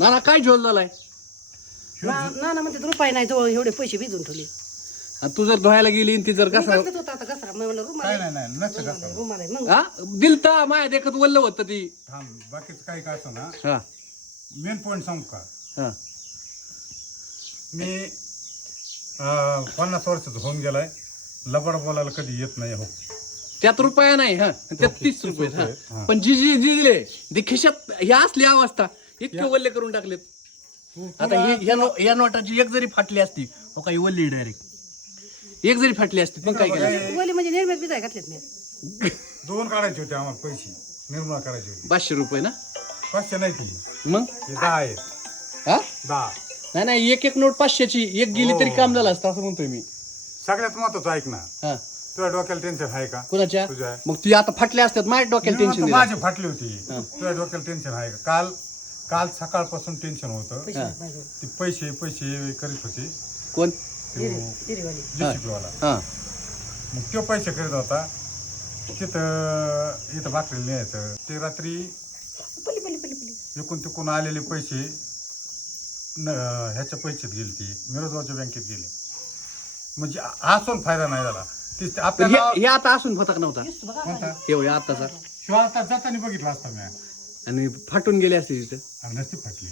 ना काय झोल झालाय ना म्हणते रुपये नाही जवळ एवढे पैसे भिजून ठेवले. आणि तू जर धुवायला गेली आणि ती जर मी कसा बघत होता आता घसरा मी म्हणलं रुमाल आहे. नाही नसतं कसं रुमाल आहे मग हा दिलता माया देखत वल्ल होतं ती थांब बाकीचं काही काय असं ना हा मेन पॉईंट सांगू का हा मी 50 वर्षाचं होऊन गेलाय लबाड बोलायला कधी येत नाही हो त्यात रुपया नाही हा त्यात 30 रुपये हा. हा. पण जी जी जी दिले ती खिशात ह्या असली अवस्था इतके वल्ले करून टाकलेत. आता या नोटाची एक जरी फाटली असती हो काही वल्ली डायरेक्ट एक जरी फाटली असती पण काय केलं बोली म्हणजे निर्मित बिजाय घातलेत मी. 2 काढायचे होते आम्हाला पैसे निर्मळ करायचे होते 500 रुपये ना 500 नाही ती मग हे 10 आहेत हा 10 नाही एक नोट 500ची एक गेली तरी काम झालं असतं असं म्हणतोय मी. सगळ्यात महत्वाचं ऐक ना हा तुझ्या डोक्याला टेन्शन आहे का कुणाच्या तुझ्या मग ती आता फाटल्या असतात माझ्या डोक्याला मी म्हणतो टेन्शन माझी फाटली होती तुझ्या डोक्याला टेन्शन आहे का काल सकाळपासून टेन्शन होतं पैसे नाहीत माझ्याजवळ. ते पैसे करीत होते कोण हिरीवाली. JCB वाला हा मग तो पैसे करीत होता इथं भाकरी न्यायचं ते रात्री पली पली पली पली एकूण तिकून आलेले पैसे ह्याच्या पैशात गेले ती मिरोजगावच्या बँकेत गेले म्हणजे असून फायदा नाही झाला ती पण आपल्याला हे आता असून फतक नव्हता कोणता हे आताचा शिवाय जाताना बघितला असता मी आणि फाटून गेले असते तिथं आणि नसती फाटली